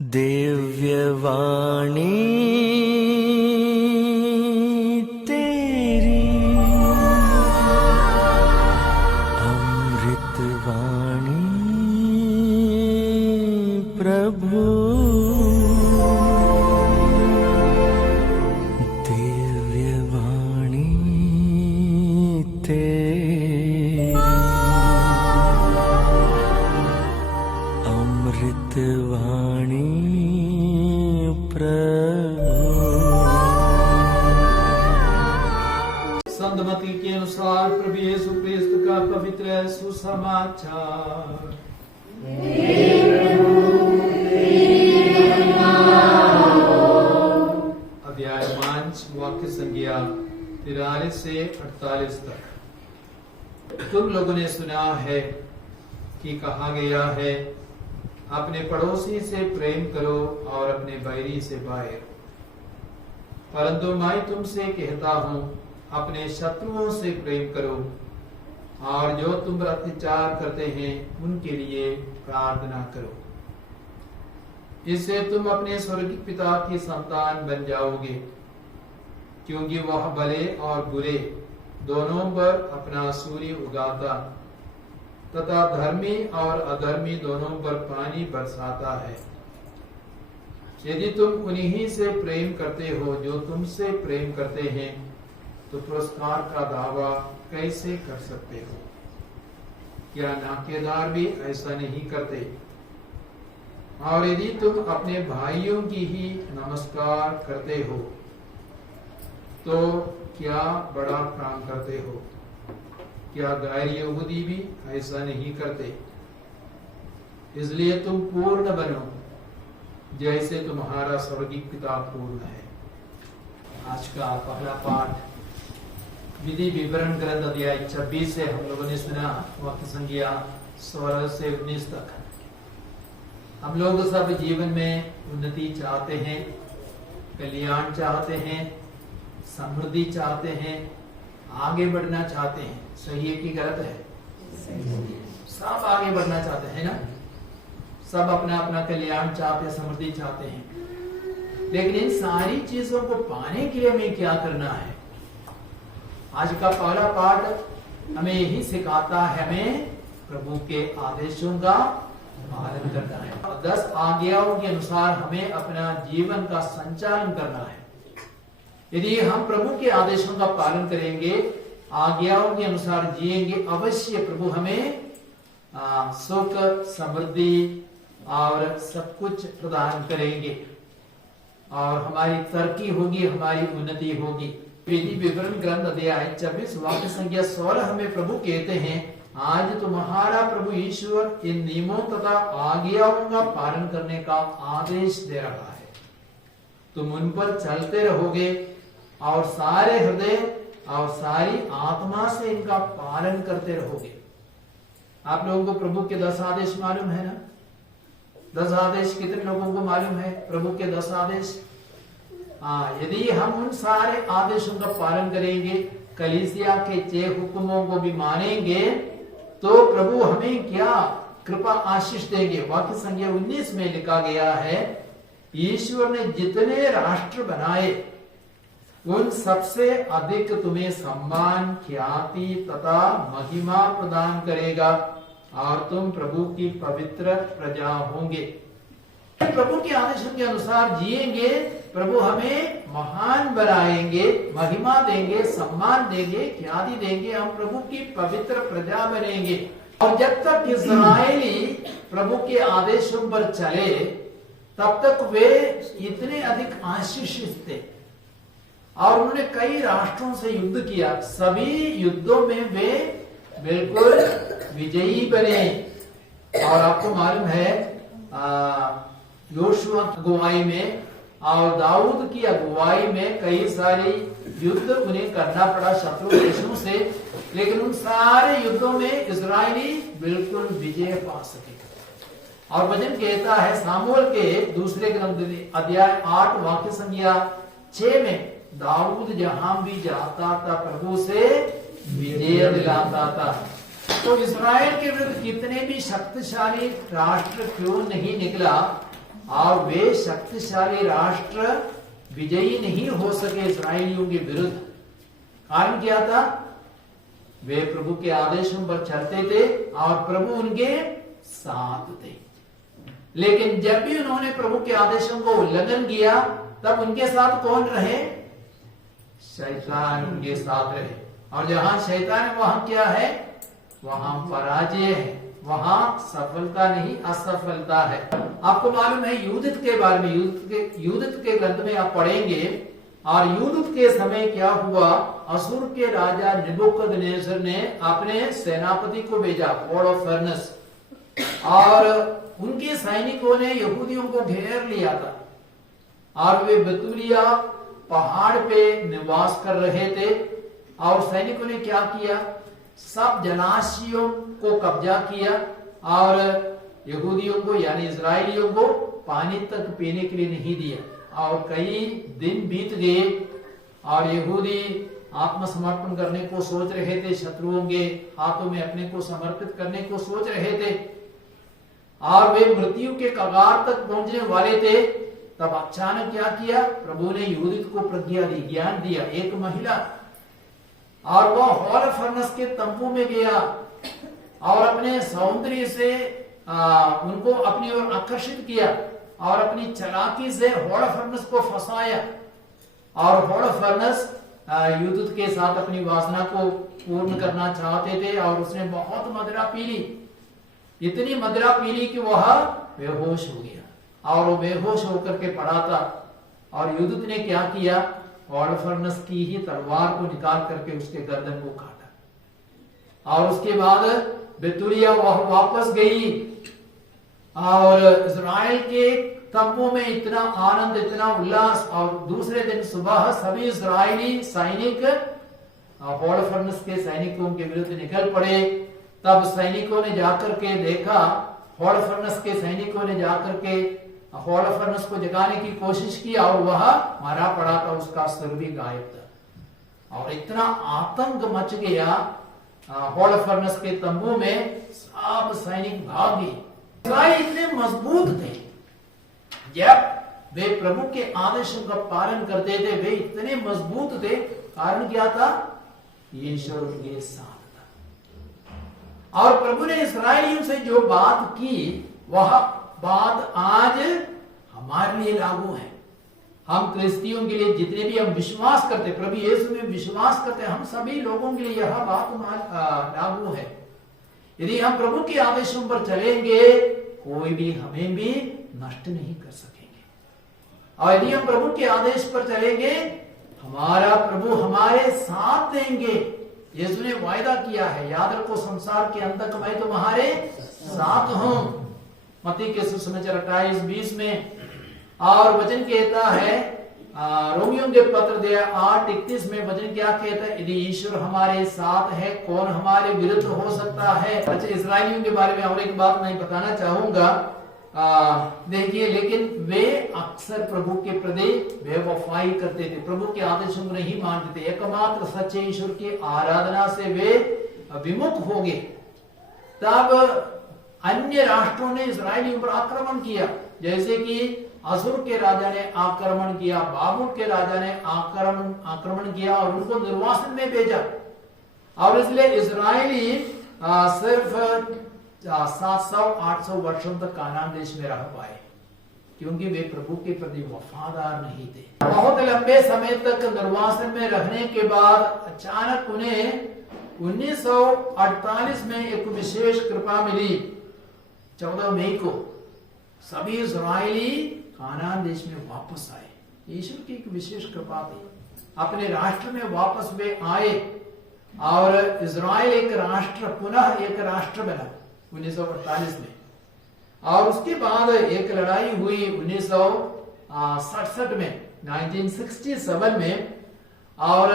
दिव्यवाणी तेरी अमृतवाणी प्रभु, दिव्यवाणी तेरी अमृतवाणी संत मत्ती के अनुसार प्रभु यीशु क्रिस्त का पवित्र सुसमाचार। अध्याय 5 वाक्य संज्ञा 43 से 48 तक। तुम लोगों ने सुना है कि कहा गया है, अपने पड़ोसी से प्रेम करो और अपने बैरी से बाहर। परंतु मैं तुमसे कहता हूं, अपने शत्रुओं से प्रेम करो और जो तुम पर अत्याचार करते हैं उनके लिए प्रार्थना करो। इससे तुम अपने स्वर्गीय पिता की संतान बन जाओगे, क्योंकि वह भले और बुरे दोनों पर अपना सूर्य उगाता तथा धर्मी और अधर्मी दोनों पर पानी बरसाता है। यदि तुम उन्हीं से प्रेम करते हो जो तुमसे प्रेम करते हैं, तो पुरस्कार का दावा कैसे कर सकते हो? क्या नाकेदार भी ऐसा नहीं करते? और यदि तुम अपने भाइयों की ही नमस्कार करते हो, तो क्या बड़ा काम करते हो? क्या गैर यहूदी भी ऐसा नहीं करते? इसलिए तुम पूर्ण बनो, जैसे तुम्हारा स्वर्गीय पिता पूर्ण है। आज का पहला पाठ विधि विवरण ग्रंथ अध्याय 26 से हम लोगों ने सुना, वाक्य संज्ञा 16 से 19 तक। हम लोग सब जीवन में उन्नति चाहते हैं, कल्याण चाहते हैं, समृद्धि चाहते हैं, आगे बढ़ना चाहते हैं। सही है कि गलत है? सब आगे बढ़ना चाहते हैं ना? सब अपना अपना कल्याण चाहते, समृद्धि चाहते हैं। लेकिन इन सारी चीजों को पाने के लिए हमें क्या करना है? आज का पहला पाठ हमें यही सिखाता है, हमें प्रभु के आदेशों का पालन करना है। 10 आज्ञाओं के अनुसार हमें अपना जीवन का संचालन करना है। यदि हम प्रभु के आदेशों का पालन करेंगे, आज्ञाओं के अनुसार जिएंगे, अवश्य प्रभु हमें सुख, समृद्धि और सब कुछ प्रदान करेंगे और हमारी तरक्की होगी, हमारी उन्नति होगी। विधि विवरण ग्रंथ अध्याय 26 वाक्य संख्या 16 हमें प्रभु कहते हैं, आज तुम्हारा प्रभु ईश्वर इन नियमों तथा आज्ञाओं का पालन करने का आदेश दे रहा है। तुम उन पर चलते रहोगे और सारे हृदय और सारी आत्मा से इनका पालन करते रहोगे। आप लोगों को प्रभु के 10 आदेश मालूम है ना? 10 आदेश कितने लोगों को मालूम है? प्रभु के 10 आदेश। यदि हम उन सारे आदेशों का पालन करेंगे, कलीसिया के 6 हुक्मों को भी मानेंगे, तो प्रभु हमें क्या कृपा आशीष देंगे। वाक्य संख्या 19 में लिखा गया है, ईश्वर ने जितने राष्ट्र बनाए उन सबसे अधिक तुम्हें सम्मान, ख्याति तथा महिमा प्रदान करेगा और तुम प्रभु की पवित्र प्रजा होंगे। प्रभु के आदेशों के अनुसार जिएंगे, प्रभु हमें महान बनाएंगे, महिमा देंगे, सम्मान देंगे, ख्याति देंगे, हम प्रभु की पवित्र प्रजा बनेंगे। और जब तक इस्राएली प्रभु के आदेशों पर चले, तब तक वे इतने अधिक आशीषित थे और उन्होंने कई राष्ट्रों से युद्ध किया। सभी युद्धों में वे बिल्कुल विजयी बने। और आपको मालूम है, योशुआ की अगुवाई में और दाऊद की अगुवाई में कई सारे युद्ध उन्हें करना पड़ा शत्रु देशों से, लेकिन उन सारे युद्धों में इजरायली बिल्कुल विजय पा सके। और वचन कहता है, सामुएल के दूसरे ग्रंथ अध्याय 8 वाक्य संख्या 6 में, दाऊद जहां भी जाता था प्रभु से विजय दिलाता था। तो इस्राएल के विरुद्ध कितने भी शक्तिशाली राष्ट्र क्यों नहीं निकला, और वे शक्तिशाली राष्ट्र विजयी नहीं हो सके इस्राएलियों के विरुद्ध। कारण क्या था? वे प्रभु के आदेशों पर चलते थे और प्रभु उनके साथ थे। लेकिन जब भी उन्होंने प्रभु के आदेशों को उल्लंघन किया, तब उनके साथ कौन रहे? शैतान उनके साथ रहे। और जहां शैतान है वहां क्या है? वहां पराजय है, वहां सफलता नहीं असफलता है। आपको मालूम है यूदत के बारे में, यूदत के ग्रंथ में आप पढ़ेंगे। और यूदत के समय क्या हुआ? असुर के राजा नेबुकदनेस्सर ने अपने सेनापति को भेजा, होलोफर्नेस, और उनके सैनिकों ने यहूदियों को घेर लिया था और वे बतूलिया पहाड़ पे निवास कर रहे थे। और सैनिकों ने क्या किया? सब जलाशयों को कब्जा किया और यहूदियों को यानी इजराइलियों को पानी तक पीने के लिए नहीं दिया। और कई दिन बीत गए और यहूदी आत्मसमर्पण करने को सोच रहे थे, शत्रुओं के हाथों में अपने को समर्पित करने को सोच रहे थे और वे मृत्यु के कगार तक पहुंचने वाले थे। तब अचानक क्या किया? प्रभु ने यूदित को प्रज्ञा दी, ज्ञान दिया। एक महिला, और वह होलोफर्नेस के तंबू में गया और अपने सौंदर्य से उनको अपनी ओर आकर्षित किया और अपनी चालाकी से होलोफर्नेस को फंसाया। और होलोफर्नेस यूदुत के साथ अपनी वासना को पूर्ण करना चाहते थे और उसने बहुत मदिरा पी ली। इतनी मदिरा पी ली कि वह बेहोश हो गया और वो बेहोश होकर के पड़ा था। और यूदुत ने क्या किया? होलोफर्नेस की ही तलवार को निकाल करके उसके गर्दन को काटा। और उसके बाद बेतुलिया वह वापस गई और इजराइल के तंबू में इतना आनंद, इतना उल्लास। और दूसरे दिन सुबह सभी इजरायली सैनिक होलोफर्नेस के सैनिकों के विरुद्ध निकल पड़े। तब सैनिकों ने जाकर के देखा, होलोफर्नेस के सैनिकों ने जाकर के होलोफर्नेस को जगाने की कोशिश की और वह मरा पड़ा था, उसका सिर भी गायब था। और इतना आतंक मच गया होलोफर्नेस के तंबू में, सब सैनिक भाग गए। इस्राएल इतने मजबूत थे, जब वे प्रभु के आदेशों का पालन करते थे वे इतने मजबूत थे। कारण क्या था? ईश्वर उनके साथ था। और प्रभु ने इस्राएलियों से जो बात की वह बात आज हमारे लिए लागू है। हम क्रिस्तियों के लिए जितने भी हम विश्वास करते, प्रभु यीशु में विश्वास करते, हम सभी लोगों के लिए यह बात लागू है। यदि हम प्रभु के आदेशों पर चलेंगे कोई भी हमें भी नष्ट नहीं कर सकेंगे। और यदि हम प्रभु के आदेश पर चलेंगे हमारा प्रभु हमारे साथ देंगे। यीशु ने वायदा किया है, याद रखो संसार के अंत तक मैं तुम्हारे साथ हूं, मत्ती के सुसमाचार 28:20 में। और वचन कहता है रोमियों के पत्र 8:31 में वचन क्या कहता है? यदि ईश्वर हमारे साथ है कौन हमारे विरुद्ध हो सकता है। अच्छा, इस्राएलियों के बारे में और एक बात मैं बताना चाहूंगा। देखिए, लेकिन वे अक्सर प्रभु के प्रति बेवफाई करते थे, प्रभु के आदेशों को नहीं मानते थे। एकमात्र सच्चे ईश्वर की आराधना से वे विमुख हो गए। तब अन्य राष्ट्रों ने इस्राएलियों पर आक्रमण किया, जैसे कि असुर के राजा ने आक्रमण किया, बाबुल के राजा ने आक्रमण किया और उनको निर्वासन में भेजा। और इसलिए इजरायली सिर्फ 700-800 वर्षों तक कानान देश में रह पाए, क्योंकि वे प्रभु के प्रति वफादार नहीं थे। बहुत लंबे समय तक निर्वासन में रहने के बाद अचानक उन्हें 1948 में एक विशेष कृपा मिली। 14 मई को सभी इजरायली कानान देश में वापस आए। ईश्वर की एक विशेष कृपा थी, अपने राष्ट्र में वापस वे आए और इजराइल एक राष्ट्र, पुनः एक राष्ट्र बना 1948 में। और उसके बाद एक लड़ाई हुई 1967 में, 1967 में, और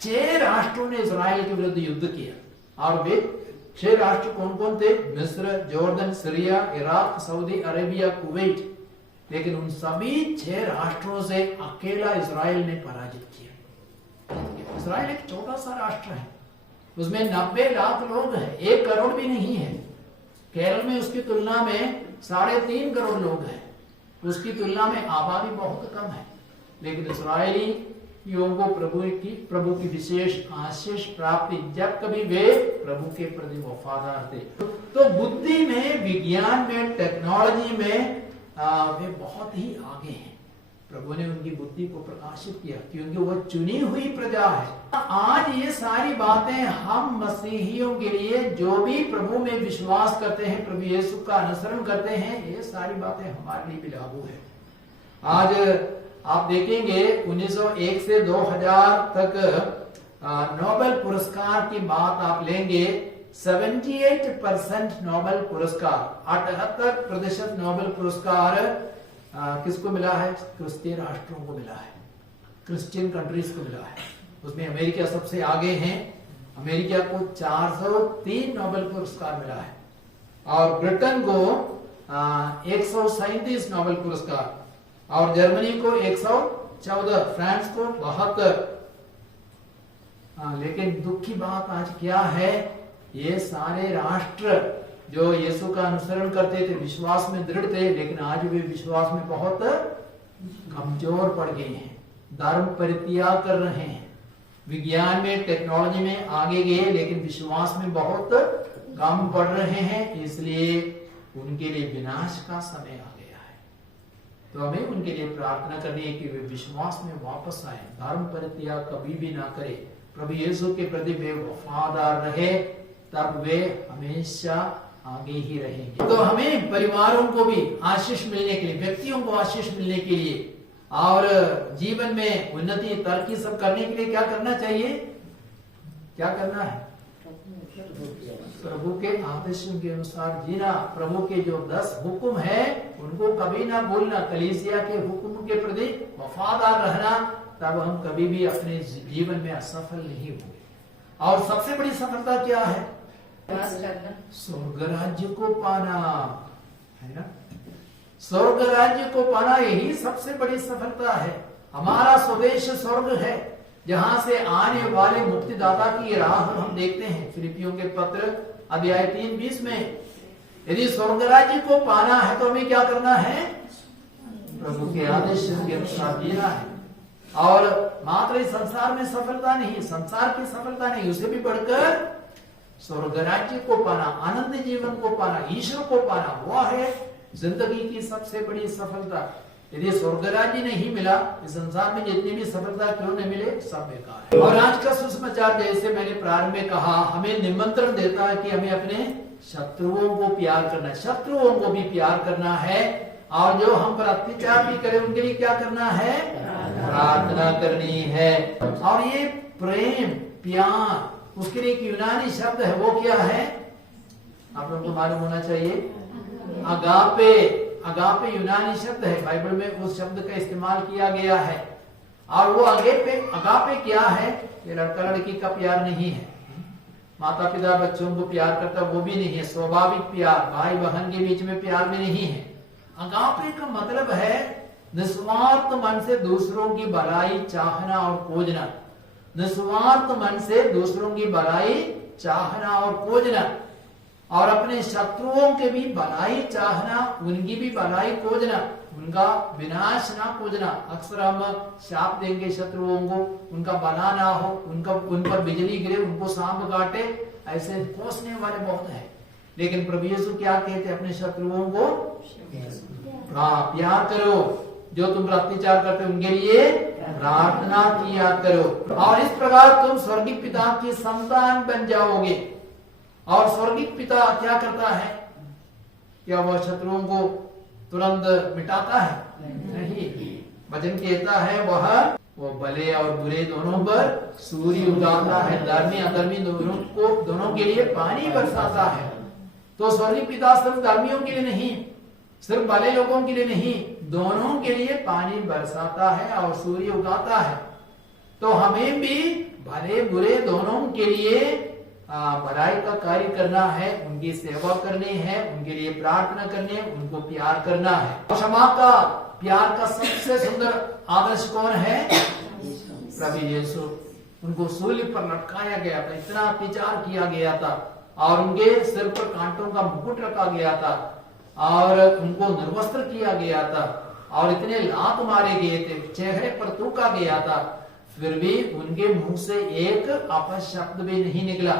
6 राष्ट्रों ने इजराइल के विरुद्ध युद्ध किया। और वे 6 राष्ट्र कौन कौन थे? मिस्र, Jordan, Syria, Iraq, Saudi Arabia, Kuwait. लेकिन उन सभी 6 राष्ट्रों से अकेला इजराइल ने पराजित किया। इजराइल एक छोटा सा राष्ट्र है, उसमें 90 लाख लोग हैं, 1 करोड़ भी नहीं है। केरल में उसकी तुलना में 3.5 करोड़ लोग हैं, उसकी तुलना में आबादी बहुत कम है, लेकिन इस्राएलियों को प्रभु की विशेष आशीष प्राप्ति जब कभी वे प्रभु के प्रति वफादार थे। तो बुद्धि में, विज्ञान में, टेक्नोलॉजी में वे बहुत ही आगे हैं। प्रभु ने उनकी बुद्धि को प्रकाशित किया क्योंकि वह चुनी हुई प्रजा है। आज ये सारी बातें हम मसीहियों के लिए, जो भी प्रभु में विश्वास करते हैं, प्रभु यीशु का अनुसरण करते हैं, ये सारी बातें हमारे लिए भी लागू है। आज आप देखेंगे 1901 से 2000 तक नोबेल पुरस्कार की बात आप लेंगे, 78% नोबेल पुरस्कार, 78% नोबेल पुरस्कार किसको मिला है? क्रिश्चियन राष्ट्रों को मिला है, क्रिश्चियन कंट्रीज को मिला है। उसमें अमेरिका सबसे आगे है, अमेरिका को 403 नोबेल पुरस्कार मिला है, और ब्रिटेन को 137 नोबेल पुरस्कार, और जर्मनी को 114, फ्रांस को 72। लेकिन दुख की बात आज क्या है, ये सारे राष्ट्र जो यीशु का अनुसरण करते थे, विश्वास में दृढ़ थे, लेकिन आज वे विश्वास में बहुत कमजोर पड़ गए हैं, धर्म परित्याग कर रहे हैं, विज्ञान में, टेक्नोलॉजी में आगे गए, लेकिन विश्वास में बहुत कम पड़ रहे हैं। इसलिए उनके लिए विनाश का समय आ गया है। तो हमें उनके लिए प्रार्थना करनी है कि वे विश्वास में वापस आए, धर्म परित्याग कभी भी ना करे, प्रभु यीशु के प्रति वे वफादार रहे, तब वे हमेशा आगे ही रहेंगे। तो हमें परिवारों को भी आशीष मिलने के लिए, व्यक्तियों को आशीष मिलने के लिए, और जीवन में उन्नति, तरक्की सब करने के लिए क्या करना चाहिए? क्या करना है? प्रभु के आदेशों के अनुसार जीना। प्रभु के जो 10 हुक्म है उनको कभी ना भूलना, कलीसिया के हुक्म के प्रति वफादार रहना, तब हम कभी भी अपने जीवन में असफल नहीं होंगे। और सबसे बड़ी सफलता क्या है? स्वर्ग राज्य को पाना, है ना? स्वर्ग राज्य को पाना, यही सबसे बड़ी सफलता है। हमारा स्वदेश स्वर्ग है, जहां से आने वाले मुक्तिदाता की राह हम देखते हैं फिलिपियों के पत्र अध्याय 3:20 में। यदि स्वर्ग राज्य को पाना है तो हमें क्या करना है? प्रभु के आदेश के अनुसार जीना है। और मात्र इस संसार में सफलता नहीं, संसार की सफलता नहीं, उसे भी बढ़कर स्वर्ग राज्य को पाना, आनंद जीवन को पाना, ईश्वर को पाना, वह है जिंदगी की सबसे बड़ी सफलता। यदि स्वर्ग राज्य नहीं मिला, इस संसार में जितनी भी सफलता क्यों नहीं मिले, सब बेकार है। और आज का सुसमाचार, जैसे मैंने प्रारंभ में कहा, हमें निमंत्रण देता है कि हमें अपने शत्रुओं को प्यार करना है, शत्रुओं को भी प्यार करना है, और जो हम पर अत्याचार भी करें उनके लिए क्या करना है? प्रार्थना करनी है। और ये प्रेम, प्यार, उसके लिए एक यूनानी शब्द है, वो क्या है? आप लोगों को मालूम होना चाहिए, अगापे। अगापे यूनानी शब्द है, बाइबल में उस शब्द का इस्तेमाल किया गया है। और वो अगापे क्या है? ये लड़का लड़की का प्यार नहीं है, माता पिता बच्चों को प्यार करता वो भी नहीं है, स्वाभाविक प्यार, भाई बहन के बीच में प्यार में नहीं है। अगापे का मतलब है निस्वार्थ मन से दूसरों की भलाई चाहना और खोजना, निस्वार्थ मन से दूसरों की भलाई चाहना और खोजना, और अपने शत्रुओं के भी भलाई चाहना, उनकी भी भलाई खोजना, उनका विनाश ना खोजना। अक्सर हम शाप देंगे शत्रुओं को, उनका भला ना हो, उन पर बिजली गिरे, उनको सांप काटे, ऐसे कोसने वाले बहुत हैं। लेकिन प्रभु यीशु क्या कहते? अपने शत्रुओं को प्यार करो, जो तुम पर अत्याचार करते उनके लिए प्रार्थना किया करो, और इस प्रकार तुम स्वर्गीय पिता की संतान बन जाओगे। और स्वर्गीय पिता क्या करता है? क्या वह शत्रुओं को तुरंत मिटाता है? नहीं। वचन कहता है वो भले और बुरे दोनों पर सूर्य उगाता है, धर्मी अधर्मी दोनों के लिए पानी बरसाता है। तो स्वर्गीय पिता सिर्फ धर्मियों के लिए नहीं, सिर्फ भले लोगों के लिए नहीं, दोनों के लिए पानी बरसाता है और सूर्य उगाता है। तो हमें भी भले बुरे दोनों के लिए भलाई का कार्य करना है, उनकी सेवा करनी है, उनके लिए प्रार्थना करनी है, उनको प्यार करना है। क्षमा का, प्यार का सबसे सुंदर आदर्श कौन है? प्रभु यीशु। उनको सूली पर लटकाया गया था, इतना अत्याचार किया गया था, और उनके सिर पर कांटों का मुकुट रखा गया था, और उनको निर्वस्त्र किया गया था और इतने लात मारे गए थे, चेहरे पर थूका गया था, फिर भी उनके मुंह से एक अपशब्द भी नहीं निकला,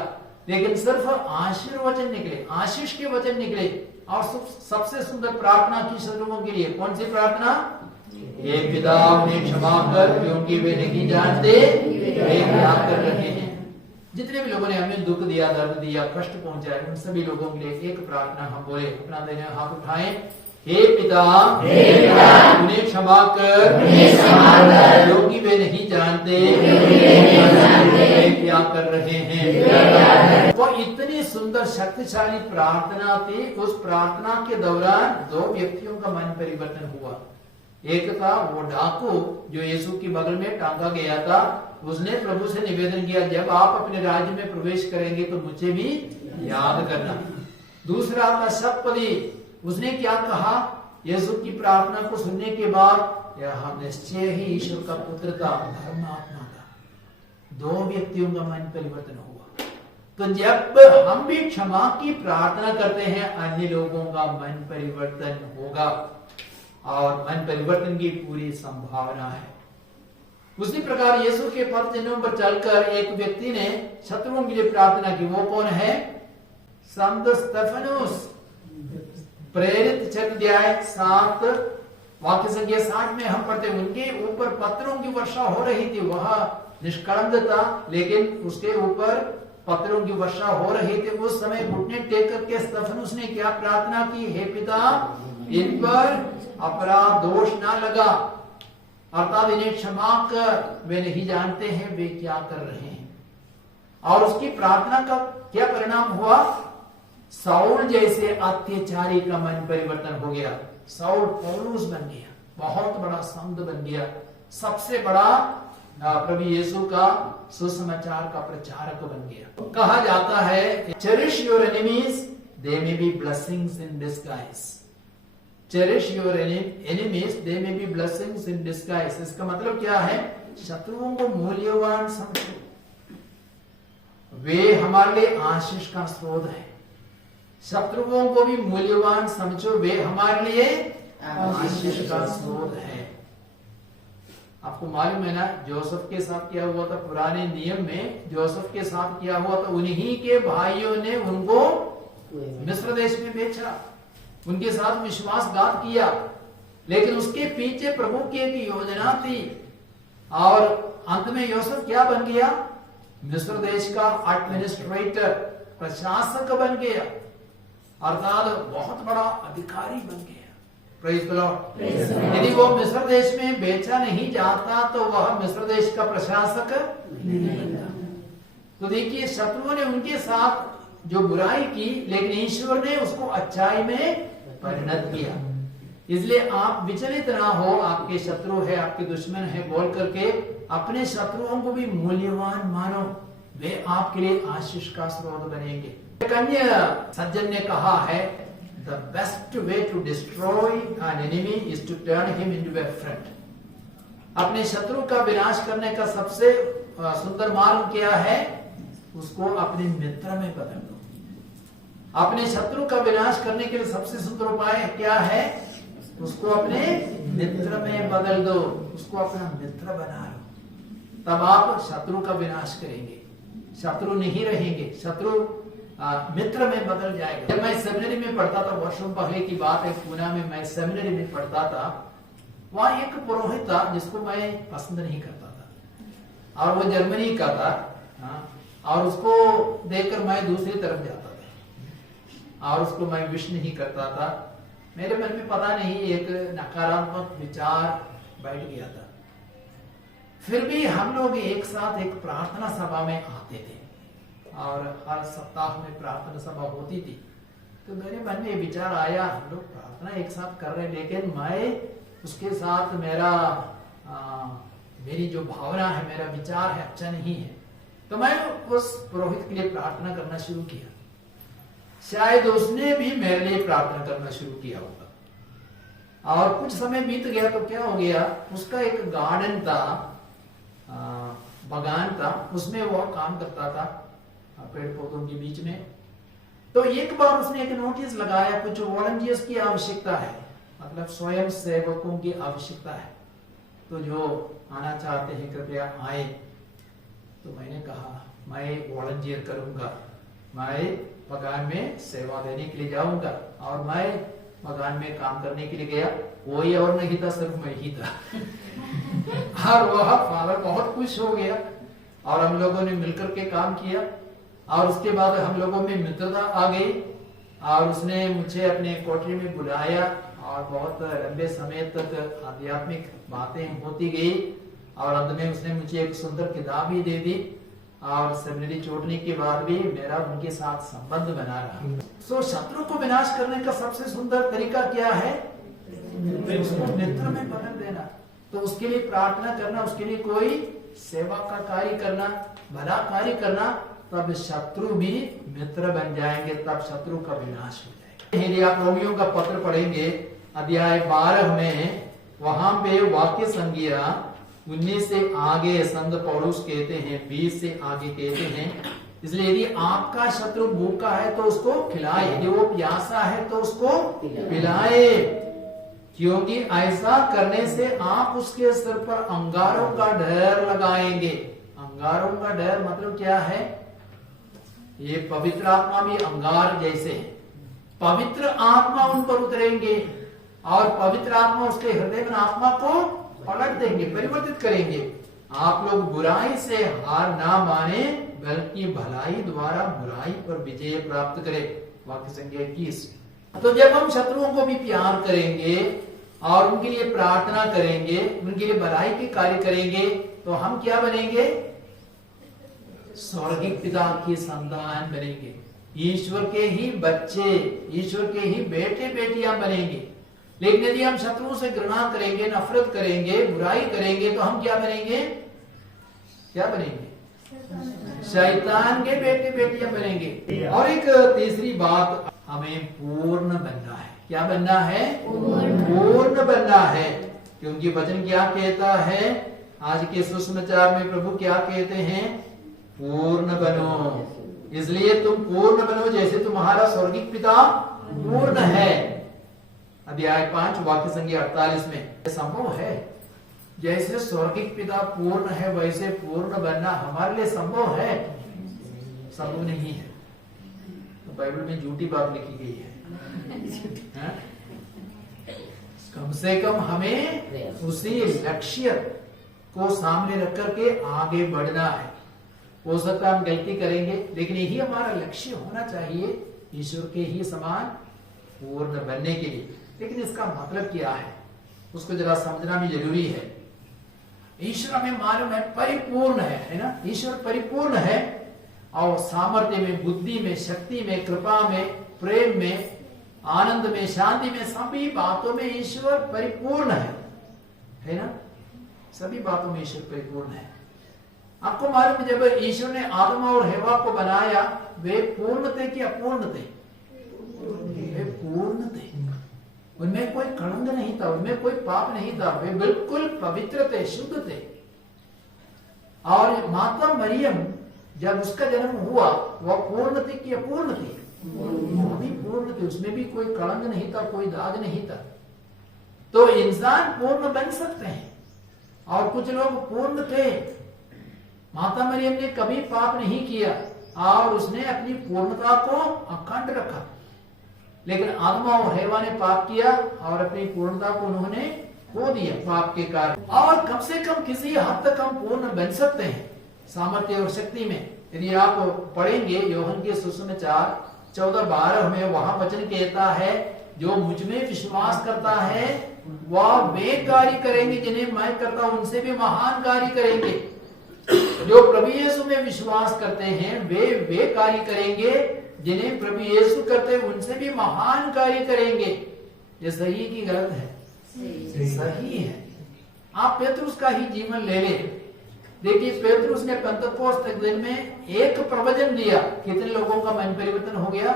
लेकिन सिर्फ आशीर्वचन निकले, आशीष के वचन निकले। और सबसे सुंदर प्रार्थना की शत्रुओं के लिए। कौन सी प्रार्थना? हे पिता उन्हें क्षमा कर क्योंकि वे नहीं जानते वे क्या कर रहे हैं। जितने भी लोगों ने हमें दुख दिया, दर्द दिया, कष्ट पहुंचाए, उन सभी लोगों के लिए एक प्रार्थना हम बोले, अपना देने हाथ उठाएं। हे पिता उन्हें क्षमा कर क्योंकि वे नहीं जानते वे क्या कर रहे हैं। वो इतनी सुंदर शक्तिशाली प्रार्थना थी। उस प्रार्थना के दौरान दो व्यक्तियों का मन परिवर्तन हुआ। एक था वो डाकू जो यीशु की बगल में टांगा गया था, उसने प्रभु से निवेदन किया, जब आप अपने राज्य में प्रवेश करेंगे तो मुझे भी याद करना। दूसरा था शतपदी, उसने क्या कहा यीशु की प्रार्थना को सुनने के बाद, यह निश्चय ही ईश्वर का पुत्र था, धर्मात्मा था। दो व्यक्तियों का मन परिवर्तन हुआ। तो जब हम भी क्षमा की प्रार्थना करते हैं, अन्य लोगों का मन परिवर्तन होगा और मन परिवर्तन की पूरी संभावना है। उसी प्रकार यीशु के पद चिन्हों पर चलकर एक व्यक्ति ने शत्रुओं के लिए प्रार्थना की। वो कौन है? संत स्तेफनुस। प्रेरित अध्याय 7 वाक्य संख्या 60 में हम पढ़ते, उनके ऊपर पत्थरों की वर्षा हो रही थी। वह निष्कलंक था, लेकिन उसके ऊपर पत्थरों की वर्षा हो रही थी। उस समय घुटने टेक करके स्तेफनुस ने क्या प्रार्थना की? हे पिता, इन पर अपराध दोष ना लगा, अर्थात इन्हें क्षमा कर, वे नहीं जानते हैं वे क्या कर रहे हैं। और उसकी प्रार्थना का क्या परिणाम हुआ? साउल जैसे अत्याचारी का मन परिवर्तन हो गया। साउल पौलुस बन गया, बहुत बड़ा संत बन गया, सबसे बड़ा प्रभु यीशु का सुसमाचार का प्रचारक बन गया। कहा जाता है, cherish your enemies they may be blessings in disguise. Cherish your enemies they may be blessings in disguise. इसका मतलब क्या है? शत्रुओं को मूल्यवान समझो, वे हमारे लिए आशीष का स्रोत है। शत्रुओं को भी मूल्यवान समझो, वे हमारे लिए आशीष का स्रोत है। आपको मालूम है ना, जोसेफ के साथ क्या हुआ था? पुराने नियम में जोसेफ के साथ क्या हुआ था? उन्हीं के भाइयों ने उनको मिस्र देश में बेचा, उनके साथ विश्वासघात किया, लेकिन उसके पीछे प्रभु की एक योजना थी और अंत में योसेफ क्या बन गया? मिस्र देश का एडमिनिस्ट्रेटर, प्रशासक बन गया, अर्थात बहुत बड़ा अधिकारी बन गया। Praise the Lord. यदि वो मिस्र देश में बेचा नहीं जाता तो वह मिस्र देश का प्रशासक नहीं बनता। तो देखिए, शत्रुओं ने उनके साथ जो बुराई की, लेकिन ईश्वर ने उसको अच्छाई में परिणत किया। इसलिए आप विचलित ना हो, आपके शत्रु है, आपके दुश्मन है बोल करके अपने शत्रुओं को भी मूल्यवान मानो, वे आपके लिए आशीष का स्रोत बनेंगे। एक अन्य सज्जन ने कहा है, the best way to destroy an enemy is to turn him into a friend. अपने शत्रु का विनाश करने का सबसे सुंदर मार्ग क्या है? उसको अपने मित्र में बदल दो। अपने शत्रु का विनाश करने के लिए सबसे सुंदर उपाय क्या है? उसको अपने मित्र में बदल दो, उसको अपना मित्र बना लो, तब आप शत्रु का विनाश करेंगे। शत्रु नहीं रहेंगे, शत्रु मित्र में बदल जाएगा। जब मैं सेमिनरी में पढ़ता था, वर्षों पहले की बात है, पुणे में मैं सेमिनरी में पढ़ता था, वहां एक पुरोहित था जिसको मैं पसंद नहीं करता था और वो जर्मनी का था, और उसको देखकर मैं दूसरी तरफ जाता था और उसको मैं विश नहीं करता था। मेरे मन में पता नहीं एक नकारात्मक विचार बैठ गया था। फिर भी हम लोग एक साथ एक प्रार्थना सभा में आते थे और हर सप्ताह में प्रार्थना सभा होती थी। तो मेरे मन में ये विचार आया, हम लोग प्रार्थना एक साथ कर रहे हैं, लेकिन मैं उसके साथ मेरी जो भावना है, मेरा विचार है, अच्छा नहीं है। तो मैं उस पुरोहित के लिए प्रार्थना करना शुरू किया। शायद उसने भी मेरे लिए प्रार्थना करना शुरू किया होगा। और कुछ समय बीत गया तो क्या हो गया, उसका एक गार्डन था, बगान था, उसमें वो काम करता था पेड़ पौधों के बीच में। तो एक बार उसने एक नोटिस लगाया, कुछ वॉलंटियर्स की आवश्यकता है, मतलब स्वयं सेवकों की आवश्यकता है, तो जो आना चाहते हैं कृपया आए। तो मैंने कहा मैं वॉलंटियर करूंगा, मैं मकान में सेवा देने के लिए जाऊंगा। और मैं मकान में काम करने के लिए गया, कोई और नहीं था, सिर्फ मैं ही था। और वह फादर बहुत खुश हो गया और हम लोगों ने मिलकर के काम किया। और उसके बाद हम लोगों में मित्रता आ गई और उसने मुझे अपने कोठरी में बुलाया और बहुत लंबे समय तक आध्यात्मिक बातें होती गई। और अंत में उसने मुझे एक सुंदर किताब भी दे दी और सेमिनरी छोड़ने के बाद भी मेरा उनके साथ संबंध बना रहा। सो शत्रु को विनाश करने का सबसे सुंदर तरीका क्या है? उसको मित्र में बदल देना। तो उसके लिए प्रार्थना करना, उसके लिए कोई सेवा का कार्य करना, भला कार्य करना, तब शत्रु भी मित्र बन जाएंगे, तब शत्रु का विनाश हो जाएगा। यदि आप रोमियों का पत्र पढ़ेंगे अध्याय 12 में, वहां पे वाक्य संज्ञा 19 से आगे संत पौलुस कहते हैं, 20 से आगे कहते हैं, इसलिए यदि आपका शत्रु भूखा है तो उसको खिलाए, यदि वो प्यासा है तो उसको पिलाए, क्योंकि ऐसा करने से आप उसके सिर पर अंगारों का ढेर लगाएंगे। अंगारों का ढेर मतलब क्या है? ये पवित्र आत्मा भी अंगार जैसे है, पवित्र आत्मा उन पर उतरेंगे और पवित्र आत्मा उसके हृदय में आत्मा को पलट देंगे, परिवर्तित करेंगे। आप लोग बुराई से हार ना माने, बल्कि भलाई द्वारा बुराई पर विजय प्राप्त करें। वाक्य संख्या 21। तो जब हम शत्रुओं को भी प्यार करेंगे और उनके लिए प्रार्थना करेंगे, उनके लिए भलाई के कार्य करेंगे, तो हम क्या बनेंगे? स्वर्गीय पिता की संतान बनेंगे, ईश्वर के ही बच्चे, ईश्वर के ही बेटे बेटियां बनेंगे। लेकिन यदि हम शत्रुओं से घृणा करेंगे, नफरत करेंगे, बुराई करेंगे, तो हम क्या बनेंगे? क्या बनेंगे? शैतान के बेटे बेटियां बनेंगे। और एक तीसरी बात, हमें पूर्ण बनना है। क्या बनना है? पूर्ण बनना है। क्योंकि वचन क्या कहता है? आज के सुसमाचार में प्रभु क्या कहते हैं? पूर्ण बनो। इसलिए तुम पूर्ण बनो जैसे तुम्हारा स्वर्गीय पिता पूर्ण है। अध्याय 5 वाक्य संख्या 48 में संभव है। जैसे स्वर्गीय पिता पूर्ण है वैसे पूर्ण बनना हमारे लिए संभव है? संभव नहीं है। तो बाइबल में झूठी बात लिखी गई है। कम से कम हमें उसी लक्ष्य को सामने रख करके आगे बढ़ना है। हो सकता है हम गलती करेंगे, लेकिन यही हमारा लक्ष्य होना चाहिए, ईश्वर के ही समान पूर्ण बनने के लिए। लेकिन इसका मतलब क्या है, उसको जरा समझना भी जरूरी है। ईश्वर हमें मालूम है परिपूर्ण है ना? ईश्वर परिपूर्ण है और सामर्थ्य में, बुद्धि में, शक्ति में, कृपा में, प्रेम में, आनंद में, शांति में, सभी बातों में ईश्वर परिपूर्ण है ना? सभी बातों में ईश्वर परिपूर्ण है। आपको मालूम है जब ईश्वर ने आदम और हेवा को बनाया, वे पूर्ण थे कि अपूर्ण थे? वे पूर्ण थे। उनमें कोई कलंक नहीं था, उनमें कोई पाप नहीं था, वे बिल्कुल पवित्र थे, शुद्ध थे। और माता मरियम जब उसका जन्म हुआ, वह पूर्ण थी कि अपूर्ण थी? वो भी पूर्ण थी, उसमें भी कोई कलंक नहीं था, कोई दाग नहीं था। तो इंसान पूर्ण बन सकते हैं और कुछ लोग पूर्ण थे। माता मरियम ने कभी पाप नहीं किया और उसने अपनी पूर्णता को अखंड रखा। लेकिन आदम और हेवा ने पाप किया और अपनी पूर्णता को उन्होंने खो दिया पाप के कारण। और कम से कम किसी हद तक हम पूर्ण बन सकते हैं सामर्थ्य और शक्ति में। यदि आप पढ़ेंगे यूहन्ना के सुसमाचार 14:12 में, वहां वचन कहता है, जो मुझ में विश्वास करता है वह वे कार्य करेंगे जिन्हें मैं करता हूं, उनसे भी महान कार्य करेंगे। जो प्रभु यीशु में विश्वास करते हैं वे कार्य करेंगे जिन्हें प्रभु यीशु करते हैं, उनसे भी महान कार्य करेंगे। ये सही की गलत है? सही है। आप पेतरुस का ही जीवन ले ले। देखिए पेतरुस ने पेंतकोस्त के दिन में एक प्रवचन दिया, कितने लोगों का मन परिवर्तन हो गया?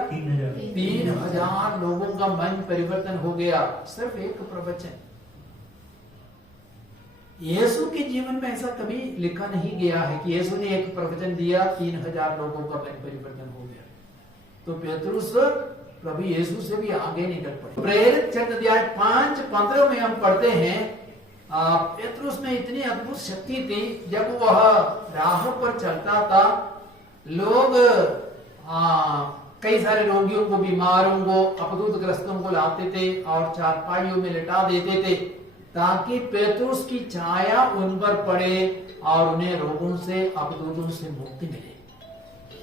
3000 लोगों का मन परिवर्तन हो गया, सिर्फ एक प्रवचन। यीशु के जीवन में ऐसा कभी लिखा नहीं गया है कि यीशु ने एक प्रवचन दिया 3000 लोगों का मन परिवर्तन हो गया। तो पेतरुस प्रभु यीशु से भी आगे निकल पड़े। प्रेरित चरित्र अध्याय 5:15 में हम पढ़ते हैं पेतरुस में इतनी अद्भुत शक्ति थी, जब वह राह पर चलता था लोग कई सारे रोगियों को, बीमारों को, अपदूत ग्रस्तों को लाते थे और चारपाइयों में लिटा देते थे ताकि पेतरुस की छाया उन पर पड़े और उन्हें रोगों से, अपदूतों से मुक्ति मिले।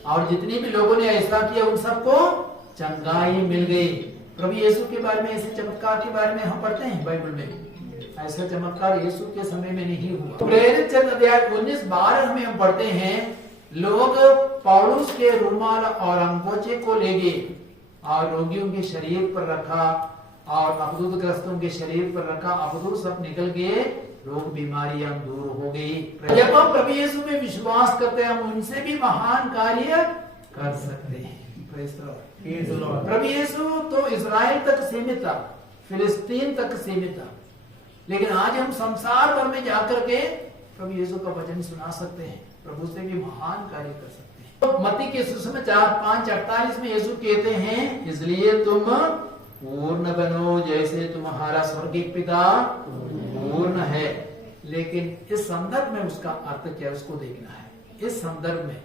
और जितने भी लोगों ने ऐसा किया उन सबको चंगाई मिल गई। प्रभु यीशु के बारे में, ऐसे चमत्कार के बारे में हम पढ़ते हैं बाइबल में। ऐसा चमत्कार यीशु के समय में नहीं हुआ। प्रेरित चरित्र अध्याय 19-12 में हम पढ़ते हैं लोग पौलुस के रुमाल और अंगोछे को ले गए और रोगियों के शरीर पर रखा और अपदूत ग्रस्तों के शरीर पर रखा। अपदूत सब निकल गए, रोग बीमारियां दूर हो गई। जब हम प्रभु यीशु में विश्वास करते हैं हम उनसे भी महान कार्य कर सकते हैं। प्रभु यीशु तो इजराइल तक सीमित था, फिलिस्तीन तक सीमित था, लेकिन आज हम संसार भर में जाकर के प्रभु यीशु का वचन सुना सकते हैं, प्रभु से भी महान कार्य कर सकते हैं। तो मत्ती के सुसमाचार 5:48 में यीशु कहते हैं इसलिए तुम पूर्ण बनो जैसे तुम्हारा स्वर्गीय पिता पूर्ण है। लेकिन इस संदर्भ में उसका अर्थ क्या है उसको देखना है। इस संदर्भ में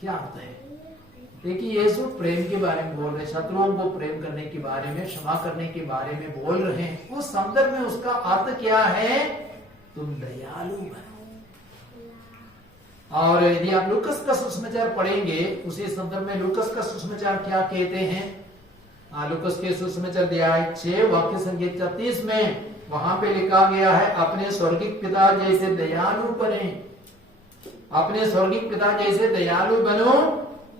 क्या अर्थ है? देखिए यीशु प्रेम के बारे में बोल रहे, शत्रुओं को प्रेम करने के बारे में, क्षमा करने के बारे में बोल रहे हैं। उस संदर्भ में उसका अर्थ क्या है? तुम दयालु बनो। और यदि आप लूकस का सुसमाचार पढ़ेंगे उसी संदर्भ में लूकस का सुसमाचार क्या कहते हैं? लूकस के सुसमाचार अध्याय 6 वाक्य संख्या 34 में वहां पे लिखा गया है अपने स्वर्गीय पिता जैसे दयालु बने, अपने स्वर्गीय पिता जैसे दयालु बनो,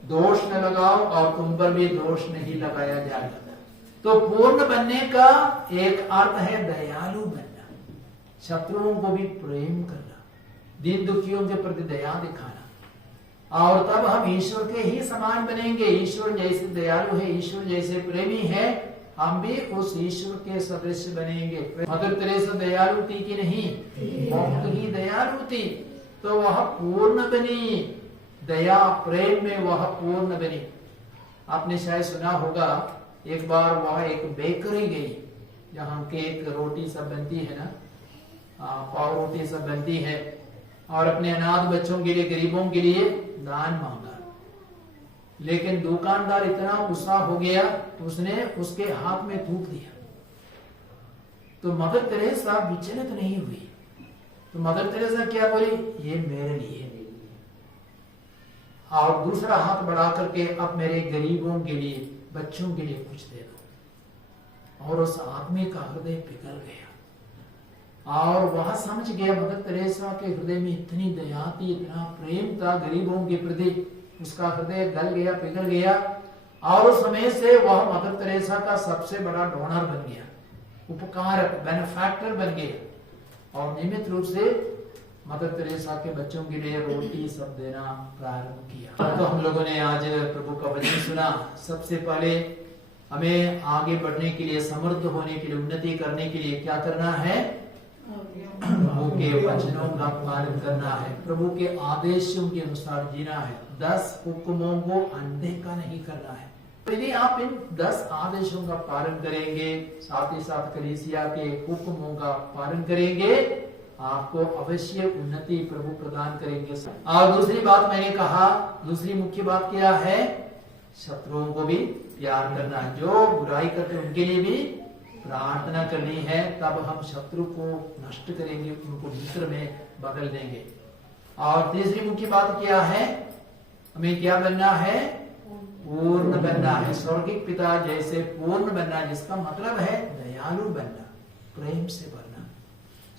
दोष न लगाओ और तुम पर भी दोष नहीं लगाया जाएगा। तो पूर्ण बनने का एक अर्थ है दयालु बनना, शत्रुओं को भी प्रेम करना, दीन दुखियों के प्रति दया दिखाना, और तब हम ईश्वर के ही समान बनेंगे। ईश्वर जैसे दयालु है, ईश्वर जैसे प्रेमी है, हम भी उस ईश्वर के सदृश बनेंगे। मदर तेरेसा दयालु थी कि नहीं? बहुत ही दयालु थी, तो वह पूर्ण बनी, दया प्रेम में वह पूर्ण बनी। आपने शायद सुना होगा एक बार वह एक बेकरी गई जहां केक रोटी सब बनती है ना, पाव रोटी सब बनती है, और अपने अनाथ बच्चों के लिए, गरीबों के लिए दान मांगा। लेकिन दुकानदार इतना गुस्सा हो गया उसने उसके हाथ में थूक दिया। तो मदर तेरेसा विचलित नहीं हुई। तो मदर तेरेसा क्या बोली? ये मेरे लिए, और दूसरा हाथ बढ़ा करके अब मेरे गरीबों के लिए, बच्चों के लिए कुछ दे दो। और उस आदमी का हृदय पिघल गया और वह समझ गया मदर तेरेसा के हृदय में इतनी दया थी, इतना प्रेम था गरीबों के प्रति। उसका हृदय गल गया, पिघल गया, और उस समय से वह मदर तेरेसा का सबसे बड़ा डोनर बन गया, उपकारक, बेनिफैक्टर बन गया, और नियमित रूप से मदर तेरेसा के बच्चों के लिए रोटी सब देना प्रारंभ किया। तो हम लोगों ने आज प्रभु का वचन सुना। सबसे पहले हमें आगे बढ़ने के लिए, समृद्ध होने के लिए, उन्नति करने के लिए क्या करना है? प्रभु के वचनों का पालन करना है, प्रभु के आदेशों के अनुसार जीना है, 10 हुक्मों को अनदेखा नहीं करना है। यदि आप इन 10 आदेशों का पालन करेंगे, साथ ही साथ कलीसिया के हुक्मों का पालन करेंगे, आपको अवश्य उन्नति प्रभु प्रदान करेंगे। और दूसरी बात मैंने कहा, दूसरी मुख्य बात क्या है? शत्रुओं को भी प्यार करना है, जो बुराई करते उनके लिए भी प्रार्थना करनी है। तब हम शत्रु को नष्ट करेंगे, उनको मित्र में बदल देंगे। और तीसरी मुख्य बात क्या है? हमें क्या बनना है? पूर्ण बनना है, स्वर्गीय पिता जैसे पूर्ण बनना, जिसका मतलब है दयालु बनना, प्रेम से भरना,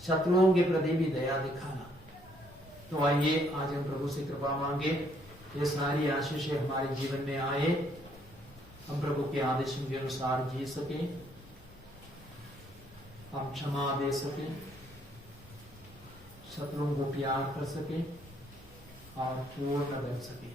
शत्रुओं के प्रति भी दया दिखाना। तो आइए आज हम प्रभु से कृपा मांगे, ये सारी आशीषें हमारे जीवन में आए, हम प्रभु के आदेशों के अनुसार जी सके, हम क्षमा दे सके, शत्रुओं को प्यार कर सके और पूर्ण बन सके।